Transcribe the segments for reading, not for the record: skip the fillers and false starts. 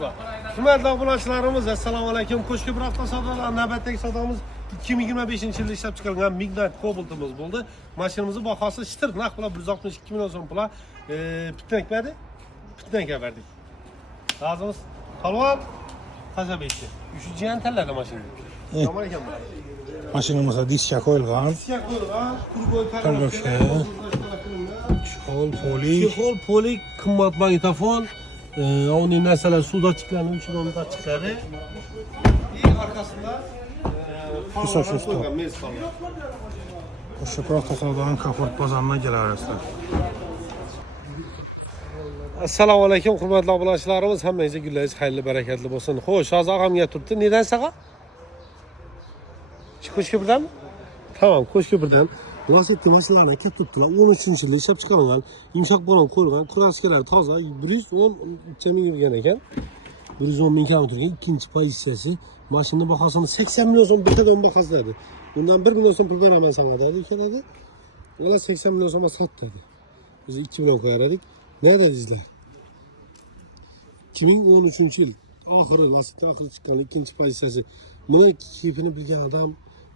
var. Hürmetli abunachılarımız, assalomu alaykum. Ko'shki bir hafta savdolar, navbatdagi savdomiz 2025-yilda ishlab chiqarilgan Midnight Cobalt'imiz bo'ldi. Mashinamizning bahosi shitir narx bilan 162 million so'm pula bittank verdik. Razimiz. Palvon taza bekdi. 3 jiyan tanladi mashinani. Tamam ekan bu. Mashinamizga diska qo'yilgan. Diska qo'yilgan, turgo'y Tarmoshka. Chexol, poli, qimmat magnitofon, onun narsalar suv datchiklari uchun ham datchiklari. Arkasida qo'yilgan mes qolgan. O'sha protokoldan Komfort bozoriga kelarsiz. Assalomu alaykum hurmatli obunachilarimiz, hammangizga kunlaringiz xayrli, barakatli bo'lsin. Xo'sh, hozir og'amga turibdi. Nedan saqa? Ko'shko'pirdanmi? Tamam, Ko'shko'pirdan. Velosiped mashinalarni kelib turibdilar. 13-yilda ishlab chiqarilgan, yumshoq bo'lgan qo'yilgan, kuraskalari toza, 110 ming yurgan ekan. 110 ming kilometr turgan ikkinchi pozitsiyasi. Mashina bahosini 80 million so'm bittadan bahosida edi. Bundan 1 million so'm pul beraman sana dedi, keladi. Ular 80 million so'mga sot dedi. Biz 2 million qo'yar edik. Ne dedizler? 2013-yil oxiri, lastikda oxiri chiqqan ikkinchi pozitsiyasi. Buni keyfini bilgan odam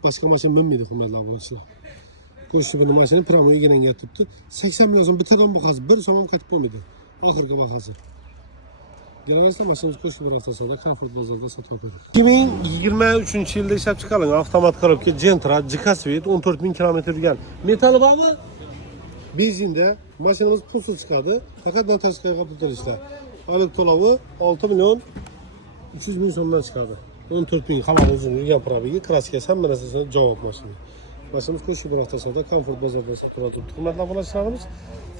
boshqa mashina minmaydi, hurmatli obunachilar. Ko'shko'pirni mashina promo egalanga turibdi. 80 million so'm bittadan bahasi, 1 so'm ham qaytib bo'lmaydi. Oxirgi bahasi. Gelenizde maşinamiz Ko'shko'pir avtosavdoda Komfort bozorida sotib berdik. 2023-yilda ishlab chiqarilgan avtomat korobka Gentra Jikasvet 14 ming kilometr yurgan. Metali bormi? Benzinda mashinamiz pulsiz chiqadi. Faqat notarsikaga pul to'lashda. Olib to'lovi 6 million 300 ming so'mdan chiqadi. 14 ming hamon uzun yurgan probiga, klassikasi hamma narsasi javob mashina. Mashinamiz Ko'shko'pir avtosavdoda Komfort bozorida sotib turibdi. Hurmatli obunachilarimiz,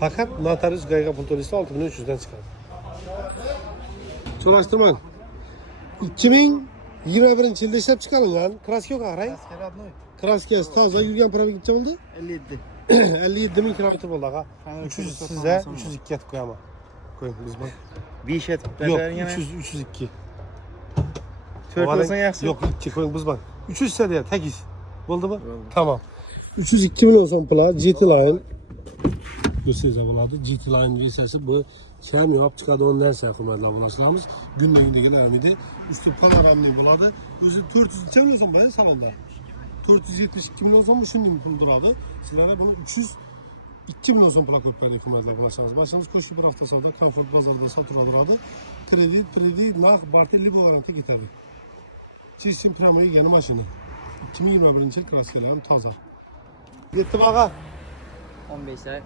faqat notarsikaga pul to'lashda 6 million 300 dan chiqadi. So'rashtirmang. 2021-yilda ishlab chiqarilgan kraska qarang. Kraskasi toza yurgan probiga necha bo'ldi? 57. 57 ming kilometr bo'ldi aga. 300 sizda 302 etib qo'yaman. Qo'ying biz bak. 5 etib Yo'q, bergan. 302. 4 olsan yaxshi. Yo'q, 2 qo'ying biz bak. 300 seviye tekiz. Bo'ldimi? Tamam. 302 million so'm pula GT Line. Görürsünüz bo'ladi. GT Line versiyasi bu Şam yapıp çıkardığı narsa hurmatli obunachilarimiz. Günlüğünde gelermidi. Üstü panoramlik bo'ladi. O'zi 400 million so'm bo'ladi salonda. 472 million so'm shunday pul turadi. Sizlarga buni 302 million so'm pul qo'yib berdik hurmatli obunachilarimiz. Mashinamiz Ko'shko'pir avtosavdoda Komfort bozorida sotiladi. Kredit, narx, barterli garanti ketadi. Chestin Primo'ya yeni mashina. 2021-yil kraskalar toza. Yetti baga.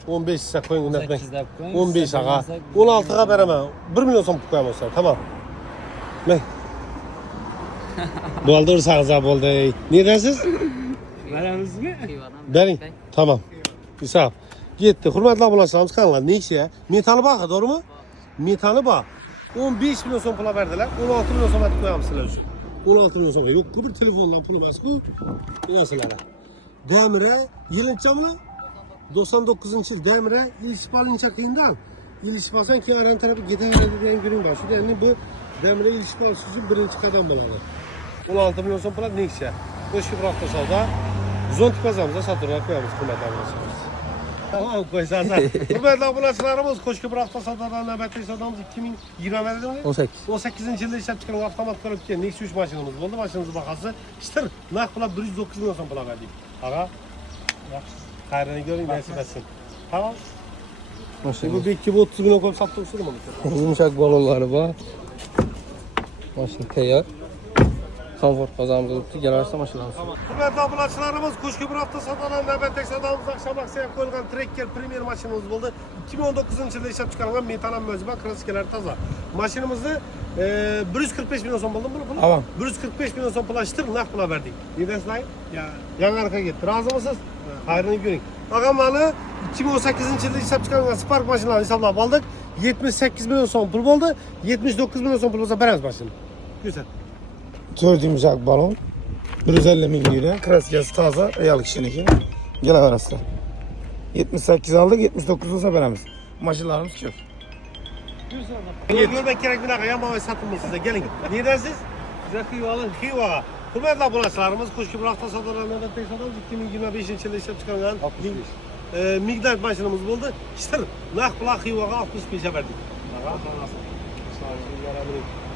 15 ise koyun unutmayın. 15 ağa. 16 ağa veremem. 1 milyon son pul koyamam sen. Tamam. Ne? Doldurursanız abi oldu. Ne dersiniz? Veremiz mi? Verin. Tamam. Hesap. Gitti. Hürmetli obunachilarimiz kanallar. Ne iş ya? Metalı bak, doğru mu? Metalı bak. 15 milyon son pula verdiler. 16 milyon son verdik koyamam sizler için. 16 milyon son. Yok bu bir telefonla pulu versin bu. Nasıllara? Demire yılınca mı? 99-yıl Demire ilişkipalinçe kıyından. İlişkipasan ki aran tarafı gideverdi diyen günün var. Şu yani bu Demire ilişkipalsızın birinci kadam buladı. 16 milyon son pula ne iş ya? Ko'shko'pir avtosavdoda zontik bazamıza satırlar koyamız hurmatli obunachilarimiz. Tamam koysanlar. Hurmatli obunachilarimiz Ko'shko'pir avtosavdoda navbatdagi savdomiz 2020 18-yilda ishlab chiqarilgan avtomat korobka Nexus 3 mashinamiz bo'ldi. Mashinamizning bahosi shitir narx bilan 109 million so'm pul verdik. Ağa. Hayrını görün nasip etsin. Tamam. Bu belki bu 30 milyon koyup sattı usulü mü? Yumuşak balonları var. Maşın teyar. Komfort bazamız oldu. Gelerse maşınamız. Hürmetli obunachilarimiz Ko'shko'pir avtosavdoda navbatdagi savdomiz akşam aksiyaya qo'yilgan Trekker Premier mashinamiz bo'ldi. 2019-yilda ishlab chiqarilgan metan mo'jiba kraskalar toza. Mashinamizni 145 milyon so'm bo'ldi buni. Tamam. 145 milyon so'm pulashtir, narx pula berdik. Nedersizlar? Ya, yangi arka ketdi. Rozimisiz? Hayrını görün. Ağamlarni 2018-yilda ishlab chiqarilgan Spark mashinalarini hisoblab oldik. 78 milyon so'm pul bo'ldi. 79 milyon so'm pul bo'lsa beramiz mashinani. Ko'rsat. 4 yumuşak balon. 150 ming lira. Kraskasi toza. Ayol kishiniki. Kelaverasizlar. 78 aldık, 79 olsa beramiz. Mashinalarimiz ko'p. Görmek gerek bir dakika. Yanmamaya satılmıyor size. Gelin. Ne dersiniz? Bize kıyvalı. Kıyvalı. Hürmetli obunachilarimiz Ko'shko'pir avtosavdoda navbatdagi savdomiz 2025-yilda ishlab chiqarilgan Midnight mashinamiz bo'ldi. Shitir narx bilan Xivoga 65 ga berdik.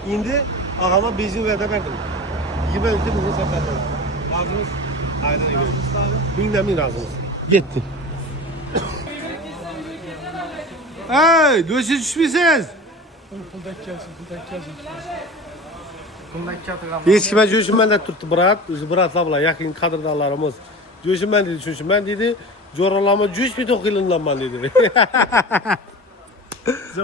İndi ağama benzin vədə verdim. 20 ülke bizi səfərdə. Razımız? Aynen öyle. Bindən min razımız. Gitti. Hey, döşe düşmüşsünüz. Hiç kime Coşun de tuttu Murat. Murat abla yakın kadırdalarımız. Coşun ben dedi, Coşun ben dedi. Coralama cüş bir tokilin ben dedi.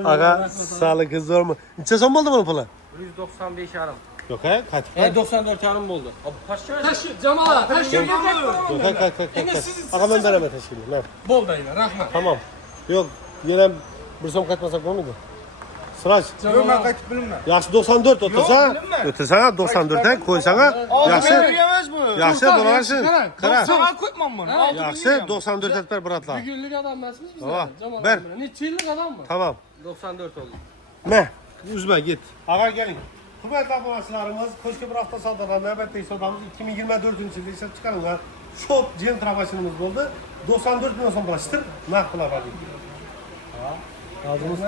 Aga sağlık zor mu? Neçə son oldu bunun pulu? 195 yarım. Yok ha kaç? 94 yarım oldu. Abi paşa. Taşı Camala taşı. Yok kaç. Aga ben veremem teşekkür ederim. Bol da yine rahmet. Tamam. Yok yine bir son kaçmasak var mıydı? Sıraç. Ömer kaçıp bilinme. Yaxşı 94 otursa, götürsene 94'e koysana. Yaxşı. Yemez bu. Yaxşı dolaşsın. Kara. Sana koymam bunu. Yaxşı 94 etber Muratlar. Bir günlük adam mısınız biz? Tamam, Camala. ver. Neçə illik adam mı? Tamam. 94 oldu. Ne? Üzme git. Ağa gelin. Kıymetli abonatçılarımız, Koşku bir hafta saldanan nöbette isodamız 2024 yılında işe çıkarınlar. Çok cin travaşınımız oldu. 94 milyon son bulaştır. Nakıla verdik. Ağzımız.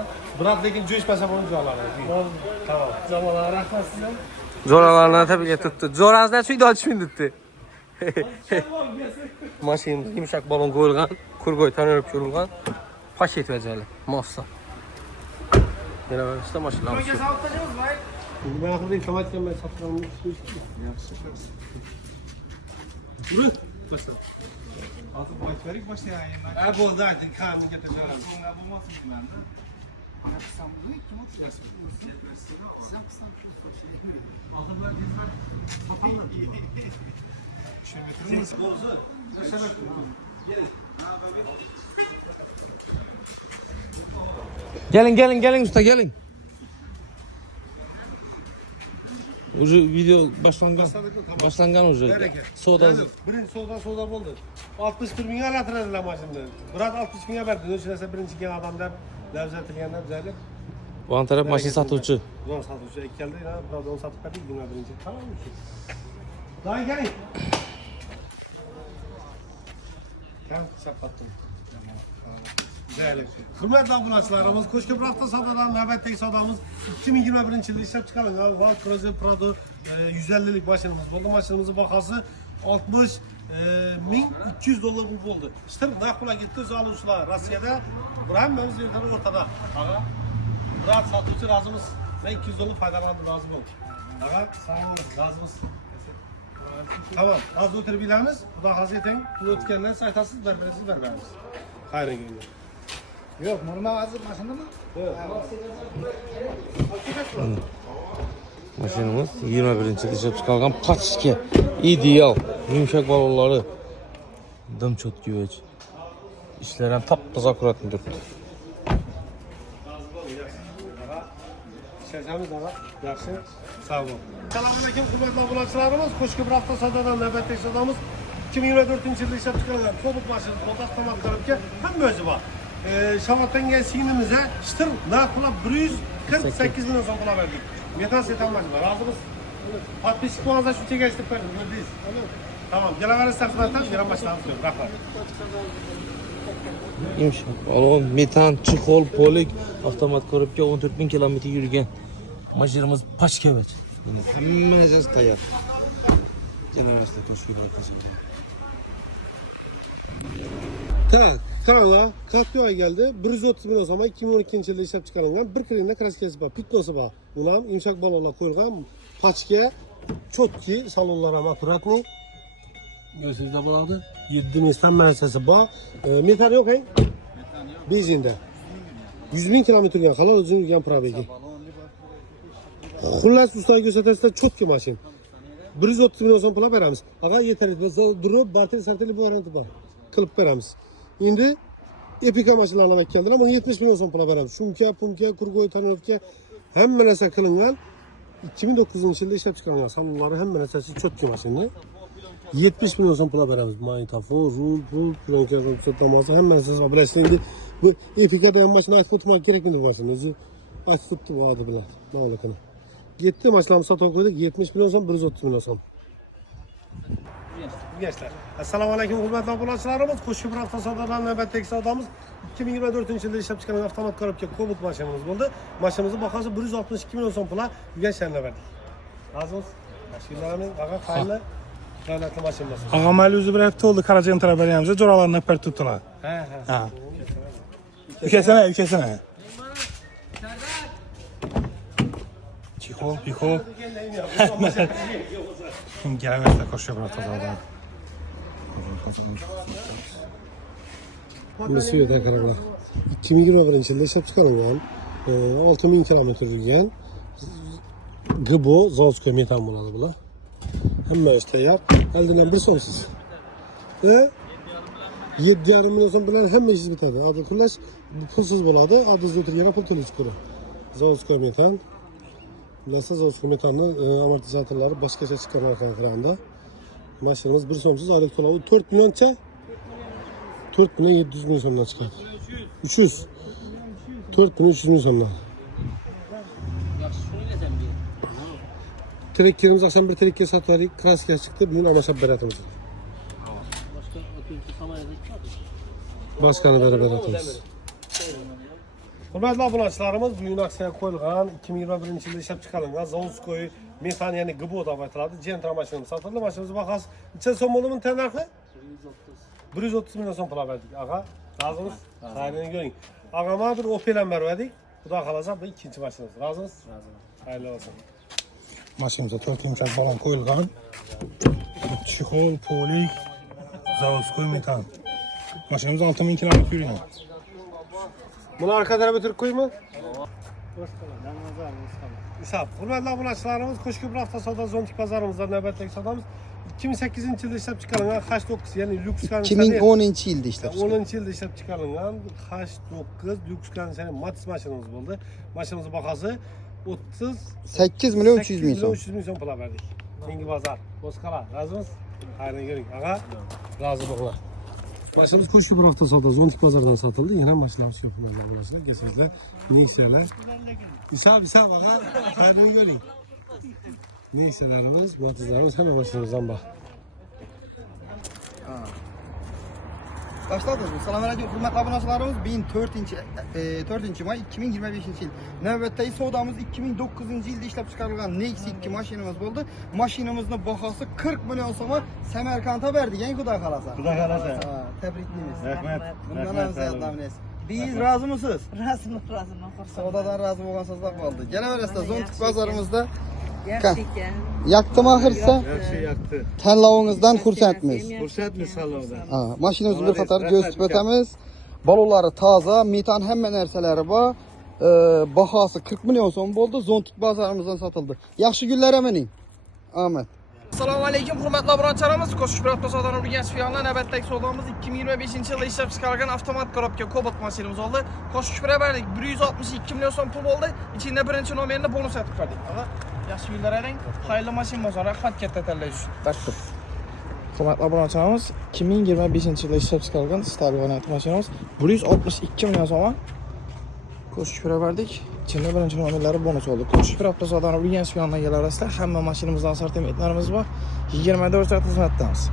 Bırak lekin cüyüşmese bunu cüyalar. Tamam. Camala rahmet size. Zoralarına tabii ki tuttu. Zorazda suydu açmayın tuttu. Maşinimizde yumuşak balon koyulgan, kurgoy tanırıp yorulgan. Paşet veceli, masa. Yine böyle işte maşinamız yok. Ben akıllı ikametken ben satırlarımı Buraya. Başla. Altı boyut verik başlayayım ben. Ha bu zaten kanunu getireceğim. Sonra bulmasın ben de. Yapsam bunu kim oturuyorsun? Adımlar dizler satalım. Şöyle olsun. Gelin usta gelin. Ucu video başlangan ucu. Soda. Birinci soda oldu. 61 bin lira hatırladılar maçında. Murat 60 bin lira verdi. Düşünürse birinci gen adamlar levzetleyenler güzeldir. Bu an taraf maşin satıcı. Zor satıcı. İlk geldi ya. Murat onu satıp verdi. Günler birinci. Tamam mı? Daha gelin. Gel sapattım. Güzel. Hürmetli abonatçılarımız, Koşku Bırak'ta sadadan nöbetteki sadamız 2021 yılında işlep çıkarın. Val Proje Prado 150'lik maşinimiz oldu. Maşinimizin bakası 60.300 dolar bu oldu. İşte nakula gitti öz alıcılar. Rusya'da Burhan Memiz Yurtan'ın ortada. Aga, Murat satıcı razımız ve 200 dolar faydalandı razım oldu. Aga, sağ olun razımız. Tamam, az ötürü bileniz, bu da hazreten, bu ötkenler saytasız vermenizi vermeniz. Hayırlı günler. Yok, normal hazır maşında mı? Maşinimiz 21. yılda işlep çıkargan paçke. İdeal. Yumuşak balonları. Dım çot güveç. İşleren taptaza kuratını dört. Şəşəmiz də var. Yaxşı. Sağ olun. Selamünaleyküm kıymetli abonatçılarımız. Koşku bir hafta sadadan nöbette sadamız 2024 yılında işlep çıkarılan Sobuk maşını Koldak Tamak Karabke hem özü var. Şabat'tan gelen sinimize çıtır nakula 148 milyon son kula verdik. Metan setan maçı var. Razımız. Patpisik puanza şu çeke geçtik verdim. Gördünüz. Tamam. Gelen arası takımlardan gelen başlarımız yok. Rahlar. Yumuşak balon, metan, çikol, polik, avtomat korupke 14.000 kilometre yürüyen. Maşinimiz paçkeveç. Hemen necəsi tayar. Generasyon koşuyla yaklaşık. Tak, kanala Katyo'ya geldi. 130 milyon zaman 2012 yılında işlep çıkarılan bir kilometre kraskesi var. Pitnosu var. Ulan yumuşak balonla koyulgan paçke çotki salonlara akkuratni. Gözünüzde buladı. 7 mesten müessesesi var. Metan yok he? Bezinde. 100.000 kilometre yan halal uzun yan probegi. Xullas ustaya gösterse çotki maşin. 130 milyon son pula veramiz. Ağa yeter etmez. Durup bateri sarteli bu variantı var. Kılıp veramiz. Şimdi Epika maçlarına geldiler ama 70 milyon son pula veramiz. Şumka, Pumka, Kurgoy, Tanrıvka hemen esa kılıngan 2009 yılında işlep çıkaran salonları hemen esası çotki maşinli. 70 milyon son pula veramiz. Magneton, rul, pul, plonkya, taması hemen esası abileştiğinde bu Epika'da en başına açıp tutmak gerekmedi bu maşini. Özü açıp tuttu bu adı bilir. Mağlukunu. Gitti maçlarımızı satan koyduk 70 milyon son 130 milyon son. gençler. Esselamu Aleyküm hürmetli abonatçılarımız. Koşu bir hafta sonradan nöbetteki savdamız 2024 yılında işlep çıkan avtomat korupça Kobut maşinimiz buldu. Maşinimizin bakası 162 milyon son pula gençlerine verdik. Razı olsun. Maşinlerimiz bakın hayırlı. Devletli maşinimiz. Ağam özü bir hafta oldu Karacan Traberiyamıza coralarına per tuttular. He. Ha. Ükesene. Piko. Gelemezler koşuyor bir hafta sonradan. Müsüyor da karalar. 2021 yılında işlep çıkarılan 6000 kilometre yürüyen Gıbo Zonskoy metan buladı bula. Hemen işte yer. Eldinden bir somsuz. Ve 7,5 milyon son bilen hemen işsiz bitadi. Adı kullaş pulsuz buladı. Adı zötür yere pul tülü çıkuru. Zonskoy metan. Bilhassa Zonskoy metanlı amortizatörleri başka şey çıkarmak kıranda. Maşinimiz bir somsuz aylık tolağı 4 milyonça 4 milyon 700 milyon sonuna çıkar. 300. 4 milyon 300 milyon sonuna. Trekkerimiz akşam bir trekker satları krasker çıktı. Bugün amaçla beratımız. Başkanı beraber atıyoruz. Hürmetli abonatçılarımız bugün aksiyaya koyulgan 2021 yılında işlep çıkarılan Zavutskoy metan yani Gıbo da baytırladı. Centra maşinimiz satıldı. Maşinimizi bakas. İçen son bolumun tenarkı? 130 milyon son pula verdik. Ağa razımız. Hayırını görün. Ağama bir Opel Amber verdik. Bu da kalacak bu ikinci maşinimiz. Razımız? Hayırlı olsun. Maşinimize 4 yumuşak balon koyulgan. Çikol, polik, Zavutskoy metan. Maşinimiz 6000 kilometre yürüyor. Bunu arka tarafa Türk koy mu? İsap. Hürmetli abonatçılarımız Koşku bir hafta sonra Zontik pazarımızda nöbetteki savdamız 2008 yılında işlep çıkarılan H9 yani lüks kanser. 2010 yılda işlep 10 yılda işlep çıkarılan H9 lüks kanser Matiz maşinimiz buldu. Maşinimizin bakası 8 milyon 300 milyon son. 300 milyon pula verdik. Yengi pazar. Bozkala. Razı mısın? Hayırlı görün. Ağa. Razı olun. Maşinimiz Koşku bir hafta sonra Zontik pazardan satıldı. Yine maşinimiz yok. Kesinlikle. Ne işlerler? İsap ağa. Hayırlı görün. Ne işlerlerimiz, matizlerimiz hemen maşinimizden bak. Başladınız mı? Selamünaleyküm hürmetli abonatçılarımız 4 May 2025 yıl. Növbətdəki sodamız 2009 yılda işlep çıkarılan Nexi 2 maşinimiz oldu. Maşinimizin bahası 40 milyon sonra Semerkant'a verdik. En kuda kalasa. Kuda kalasa. Tebrikliyimiz. Rahmet. Bundan avziyatlamınız. Biz razı mısınız? Razıyım. Sodadan razı olgansızlık oldu. Gene verəsdə Zontik bazarımızda Gerçekten. yaktım ahırsa Her şey yaktı. tenlavınızdan kursentmiz. Fırsat misal orada. Maşinimiz bir qatar göz tüpətəmiz. Baloları taza, metan həmmə nərsələri var. Bahası 40 milyon son oldu. Zontik bazarımızdan satıldı. Yaxşı günlər əmənin. Ahmet. Assalamu aleyküm hürmetli abonatçılarımız. Koşuş bir hafta sonradan Urgen Spiyan'la nöbetteki sodamız 2025 yılda işlep çıkargan avtomat korupka Kobalt maşinimiz oldu. Koşuş bir verdik. 162 milyon son pul oldu. İçinde birinci numarında bonus atıp verdik. Yaxşı günler eren. Hayırlı maşin olsun. Rahmet kette telle düşün. Başlık. Hürmetli abonatçılarımız 2025 yılda işlep çıkargan stabil oynatı maşinimiz 162 milyon sonra koşuş bir verdik. İçinde birinci numarları bonus oldu. Koşuş bir hafta sonradan Urgen Spiyan'la gel arasında hemen maşinimizden sortimentlerimiz var. 24 saat hizmetteniz.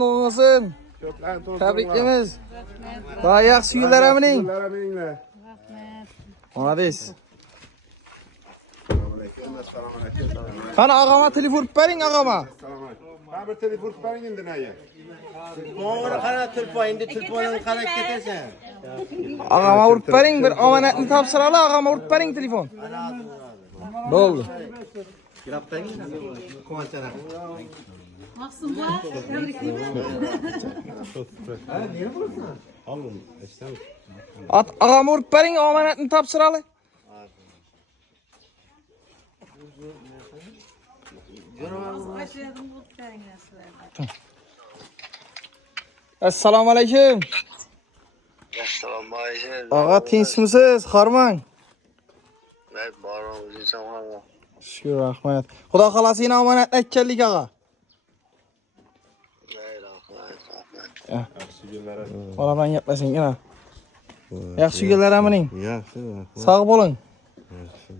Oğlasın. Tebriklimiz. Daha yaxşı günler eminin. Onadayız. Hani ağama telefon verin ağama. Ha bir telefon verin indi neye? Ağama vurup verin bir amanetini tapsıralı ağama vurup verin telefon. Ne oldu? Nasılsın var? At ağama vurup verin amanetini tapsıralı. Esselamu aleyküm. Assalamu alaikum. Ağa tinçmisiz? Harman. Evet, bağırmamız için var mı? Şükür rahmet. Xudo xolasa yine amanet ekkellik ağa. Rahmet. Oradan yapmasın yine. Yaxşı günler eminin. Yaxşı. Sağ olun.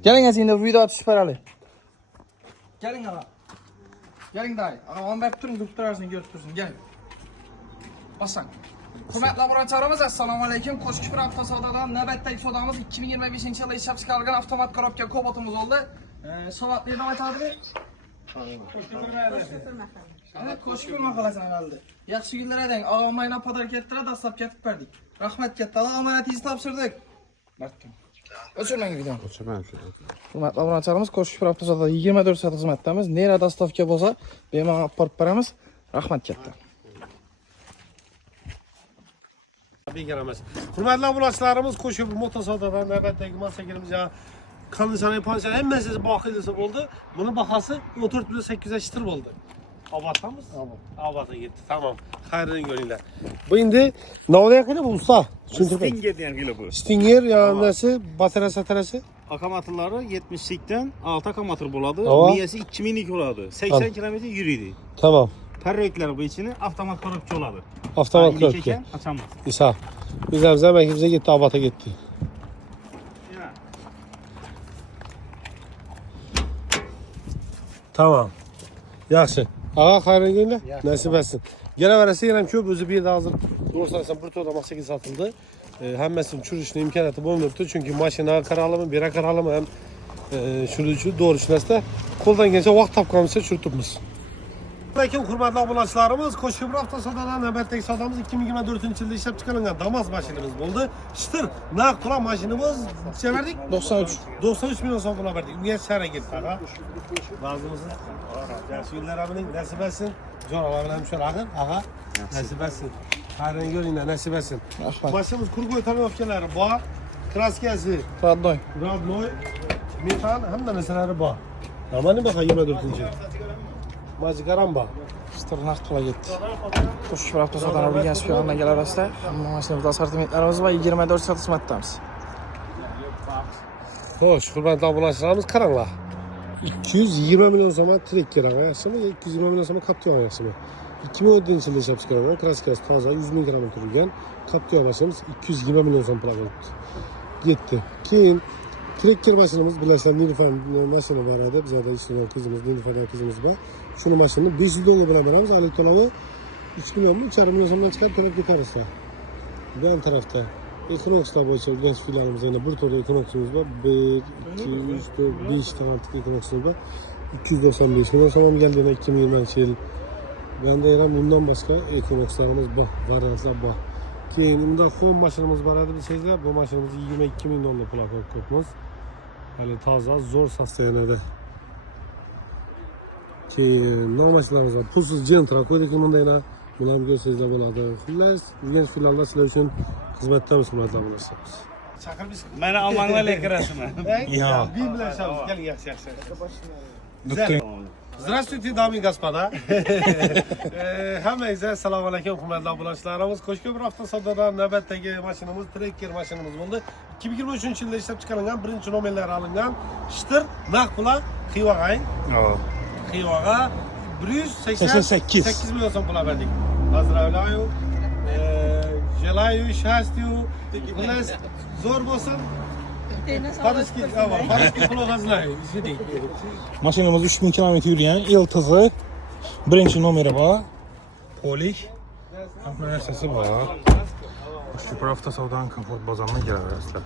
Gelin şimdi video atış parali. Gelin ağa. Gelin dayı. Ağam verip durun, durup durarsın, görüp dursun. Gelin. Basan. Hürmetli laboratuvarımız, assalamu aleyküm. Koşküpür Avtosoda'dan növbətdəki sodamız 2025-ci ildə işləb çıxarılған avtomat korobka kobotumuz oldu. Savatlı Növbət abi. Evet, Koşküpür mağalasına gəldi. Yaxşı günlər edin. Ağamayla padark etdirə, dastlap getib verdik. Rahmet getdi. Allah amanətinizi tapşırdık. Bakın. Öçürmən gidelim. Hürmetli laboratuvarımız Koşküpür Avtosoda'da 24 saat hizmetimiz. Nereye dastlapka bolsa, benim aparıp veremiz. Rahmet getdi. Bir emas. Hurmatli obunachilarimiz qo'shib motosodadan navbatdagi masakinimiz ya konditsioner pansiyon hammasi boqilisi bo'ldi. Buni bahasi 14.800 chitir bo'ldi. Avvatamiz? Avvatga ketdi. Tamam. Xayrini ko'ringlar. Bu endi navda qilib bu usta. Tushuntirib. Stinger degan hili bu. Stinger yonasi, batarya satarasi. Akamatorlari 70likdan 6 akamator bo'ladi. Ava. Miyasi 2000lik bo'ladi. 80 km yuriydi. Tamam. Parreklar bu içini avtomat korupçu oladı. Avtomat korupçu. Açamaz. İsa. Bizimiz emekimize gitti, abata gitti. Tamam. Yaxşı. Ağa xayrın günler. Nasip etsin. Gene veresi yerem köp özü bir de hazır. Doğrusu burada da maksaki satıldı. Hemmesinin çürüşüne imkanatı bulunurdu. Çünkü maşına karalımı, bire karalımı hem çürücü doğru düşünürse koldan geçe vakit tapkamışsa çürütüpmüş. Aleyküm hurmatli obunachilarimiz, Qo'shko'pir Avtosodadan navbatdagi sodamiz 2024 yilda ishlab chiqarilgan Damas mashinamiz bo'ldi. Shitir naq pul mashinamiz necha berdik? 93 million so'm pul berdik. Unga shara ketdi. Bazımızın yaxshi yillar bilan nasib etsin. Jon Allah bilan sharaga, aga nasib etsin. Xayrini ko'ringlar, nasib etsin. Mashinamiz kurgoy tonirovkalari bor. Kraskasi Radnoy. Radnoy, metal hamda narsalari bor. Namani baqa 24-yil. Mazgaramba. Tırnak pula gitti. Koşküpür Avtosoda'dan bir genç filanına gelir arasında. Ama maşinimizde asortimentlerimiz var. 24 saat hizmettemiz. Hoş, hurmatli obunachilarimiz qaranglar. 220 million so'm trek kerak, yaxshimi? 220 million so'm Captiva yaxshimi? 2017 yilda ishlab chiqarilgan, kraskasi toza, 100 ming kilometr yurgan Captiva mashinamiz 220 million so'm pul oldi. Ketdi. Keyin Trekker mashinamiz birlashgan Nilufar mashina bor edi. Bizda ishlayotgan qizimiz, Nilufar qizimiz bor. Shuni mashinani 500 dollar bilan beramiz. Alik to'lovi 3 million, 3,5 million so'mdan chiqarib to'lab ketarsiz. Bu tarafda Equinox'lar bo'yicha o'rganish filialimiz yana bir to'da Equinox'imiz bor. 1, 2, 3, 4, 5 ta Equinox'imiz bor. 295 million so'm geldi 2020 yil. Bende yana bundan başka Equinox'larımız bor, variantlar bor. Keyin unda Home mashinamiz bor edi bilsangizlar, bu mashinamizni 22 ming dollar pul ko'pmiz. Hali toza, zo'r sostoyaniyada. Keyin mashinalarimiz bor. Pulsiz Gentra qo'ydik bunda yana. Bularni ko'rsangizlar bo'ladi. Xullas, yurgan fillarda sizlar uchun xizmatdamiz, hurmatli obunachilarimiz. Chaqirmiz. Mana almanglarga kirasizmi? Yo. Bin bilan ishlaymiz. Keling, yaxshi. Здравствуйте, дамы и господа. Hammangizga assalomu alaykum, hurmatli obunachilarimiz. Qo'shko'pir Avtosodadan navbatdagi mashinamiz Trekker mashinamiz bo'ldi. 2023 yilda ishlab chiqarilgan, birinchi nomerlari olingan Shitir naq pula Xivag'ang. Xivaga 188 million so'm pul berdik. Поздравляю. Желаю счастью. Xullas, zo'r bo'lsin. Подожди, плохо знаю, извини. Maşinamız 3000 km yürüyen Iltızı. Birinci numara var. Polik. Hamle sesi var. Qo'shko'pir Avtosodadan komfort bozoruna girasizlar.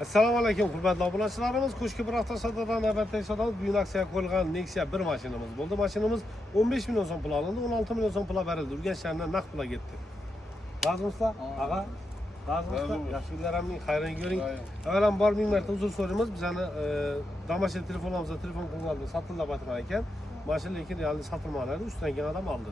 Assalomu alaykum, hurmatli obunachilarimiz. Qo'shko'pir Avtosodadan navbatdagi sodamiz bugun aksiyaga qo'yilgan Nexia 1 mashinamiz bo'ldi. Mashinamiz 15 million so'm pul olindi, 16 million so'm pul berildi. Urgan shahardan naq pul ketdi. Razımızda, ağa. Razımızda, yaxshi yillarning xayrini ko'ring. Avvalambor ming marta uzr so'raymiz. Bizani Damas'ta telefonimizda telefon qo'ng'aldi, sotildi batman ekan. Mashina lekin realni sotilmadi. Ustidan adam oldi.